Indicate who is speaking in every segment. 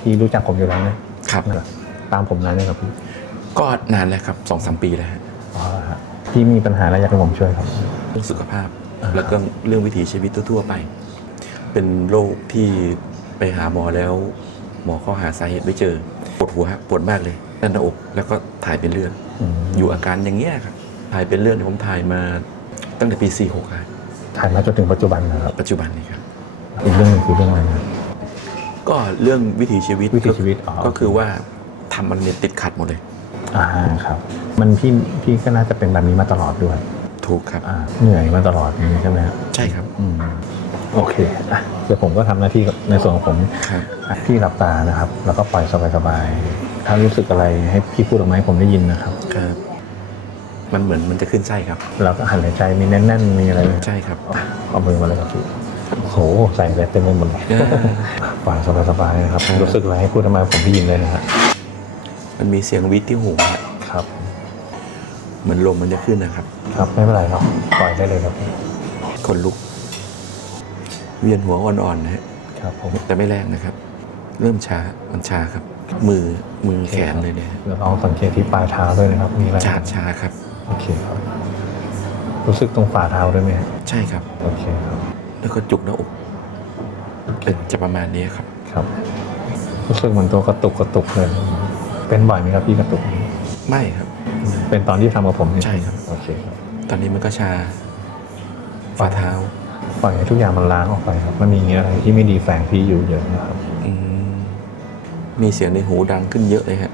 Speaker 1: พี่รู้จักผมอยู่แล้วนะครับ ตามผมนานเลยครับพี่
Speaker 2: ก็นานแล้วครับสองสามปีแล้วฮะ
Speaker 1: อ๋อฮะพี่มีปัญหาอะไรอยากให้ผมช่วยครับ
Speaker 2: เรื่องสุขภาพ
Speaker 1: อ่า
Speaker 2: แล้วก็เรื่องวิถีชีวิตทั่วๆไป เป็นโรคที่ไปหาหมอแล้ว หมอเขาหาสาเหตุไม่เจอปวดหัวฮะปวดมากเลยแน่นหน้าอกแล้วก็ถ่ายเป็นเลือด
Speaker 1: ม
Speaker 2: อยู่อาการอย่างเงี้ยครับถ่ายเป็นเลือดเนี่ยผมถ่ายมาตั้งแต่ปี46ครับ
Speaker 1: ถ่ายมาจนถึงปัจจุบันนะครับ
Speaker 2: ปัจจุบันนี้ครับ
Speaker 1: อีกเรื่องหนึงคือเรื่องอะไรนะ
Speaker 2: ก็เรื่องวิถีชีวิต
Speaker 1: วิถีชีวิตอ๋อ
Speaker 2: ก็คือว่าทำมันเนี่ยติดขัดหมดเลย
Speaker 1: อ่าครับ มันพี่พี่ก็น่าจะเป็นแบบนี้มาตลอดด้วย
Speaker 2: ถูกครับ
Speaker 1: อ่าเหนื่อยมาตลอดอย่างนี้ใช่ไหมครับ
Speaker 2: ใช่ครับ
Speaker 1: อืมโอเคอะเดี๋ยวผมก็ทำหน้าที่ในส่วนของผม
Speaker 2: ครับ
Speaker 1: อะพี่หลับตานะครับ แล้วก็ปล่อยสบายๆถ้ารู้สึกอะไรให้พี่พูดออกมาให้ผมได้ยินนะครับ
Speaker 2: ครับ มันเหมือนมันจะขึ้นไส้ครับ
Speaker 1: แล้วก็หันหายใจมีแน่นๆมีอะไรไหม
Speaker 2: ใช่ครับ
Speaker 1: เอามือมาเลยครับพี่ โอ้โหใส่อะไรเต็มไปหมดเลย
Speaker 2: เออ
Speaker 1: ปล่อยสบายๆนะครับ รู้สึกอะไรให้พูดออกมาให้ผมได้ยินเลยนะฮะ
Speaker 2: มันมีเสียงวิทที่หูฮะ
Speaker 1: ครับ
Speaker 2: เหมือนลมมันจะขึ้นนะครับ
Speaker 1: ครับไม่เป็นไรครับ ปล่อยได้เลยครับพี่
Speaker 2: คนลุก เวียนหัวอ่อนๆนะฮะ
Speaker 1: ครับผม
Speaker 2: แต่ไม่แรงนะครับ เริ่มชามันชาครับ มือมือแขนเลยเนี่ย
Speaker 1: แล้วลองสังเกตที่ปลายเท้าด้วยนะครับ มีอะไร
Speaker 2: ชาชาครับ
Speaker 1: โอเคครับ รู้สึกตรงฝ่าเท้าด้วยไหมฮะ
Speaker 2: ใช่ครับ
Speaker 1: โอเคครับ
Speaker 2: แล้วก็จุกหน้าอกเป็นจะประมาณนี้ครับ
Speaker 1: ครับ รู้สึกเหมือนตัวกระตุกกระตุกเลย เป็นบ่อยไหมครับพี่กระตุก
Speaker 2: ไม่ครับ
Speaker 1: เป็นตอนที่ทำกับผมเนี่ย
Speaker 2: ใช่ครับ
Speaker 1: โอเคครับ
Speaker 2: ตอนนี้มันก็ชาฝ่าเท้า
Speaker 1: ปล่อยให้ทุกอย่างมันล้างออกไปครับ มันมีอะไรที่ไม่ดีแฝงพี่อยู่เยอะนะครับ
Speaker 2: อืมมีเสียงในหูดังขึ้นเยอะเลยฮะ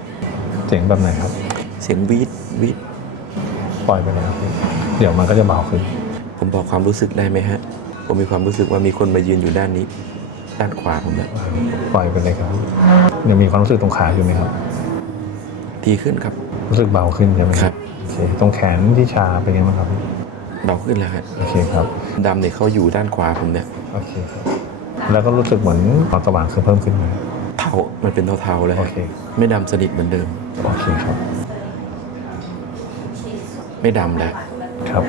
Speaker 1: เสียงแบบไหนครับ
Speaker 2: เสียงวีดวีด
Speaker 1: ปล่อยไปเลยครับพี่เดี๋ยวมันก็จะเบาขึ้น
Speaker 2: ผมบอกความรู้สึกได้ไหมฮะ ผมมีความรู้สึกว่ามีคนมายืนอยู่ด้านนี้ ด้านขวาผมเนี่ย
Speaker 1: ปล่อยไปเลยครับยังมีความรู้สึกตรงขาอยู่ไหมครับ
Speaker 2: ดีขึ้นครับ
Speaker 1: รู้สึกเบาขึ้นใช่ไหม
Speaker 2: ครับ
Speaker 1: โอเคตรงแขนที่ชาเป็นยังไงบ้างครับ
Speaker 2: เบาขึ้นแล้วฮะ
Speaker 1: โอเคครับ
Speaker 2: ดำเนี่ยเขาอยู่ด้านขวาผมเนี่ย
Speaker 1: โอเคครับแล้วก็รู้สึกเหมือนความสว่างคือเพิ่มขึ้นไหม
Speaker 2: เทามันเป็นเทาๆแล้ว
Speaker 1: โอ
Speaker 2: ฮะ
Speaker 1: เค
Speaker 2: ไม่ดำสนิทเหมือนเดิม
Speaker 1: โอเคครับ
Speaker 2: ไม่ดำแล้ว
Speaker 1: ครับ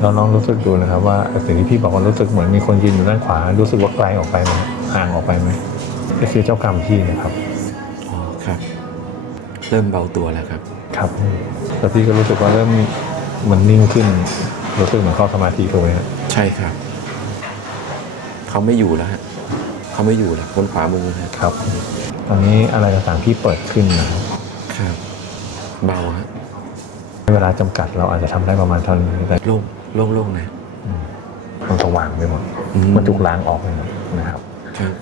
Speaker 1: เราลองรู้สึกดูนะครับว่าสิ่งที่พี่บอกว่ารู้สึกเหมือนมีคนยืนอยู่ด้านขวา รู้สึกว่าไกลออกไปไหมห่างออกไปไหมก็คือเจ้ากรรมพี่นะครับ
Speaker 2: อ๋อครับ เริ่มเบาตัวแล้วครับ
Speaker 1: ครับแล้วพี่ก็รู้สึกว่าเริ่มมันนิ่งขึ้น รู้สึกเหมือนเข้าสมาธิถูกไหมครับ
Speaker 2: ใช่ครับ เขาไม่อยู่แล้วฮะเขาไม่อยู่แล้วคนขวามือฮะ
Speaker 1: ครับ ตอนนี้อะไรต่างๆพี่เปิดขึ้นนะครับ
Speaker 2: ครับ เบาฮะ
Speaker 1: เวลาจำกัดเราอาจจะทำได้ประมาณเท่านี้แต่
Speaker 2: โล่งโล่งๆนะ
Speaker 1: มันสว่างไปหมด
Speaker 2: อืม
Speaker 1: มันถูกล้างออกไปหมดนะครับ
Speaker 2: ครับ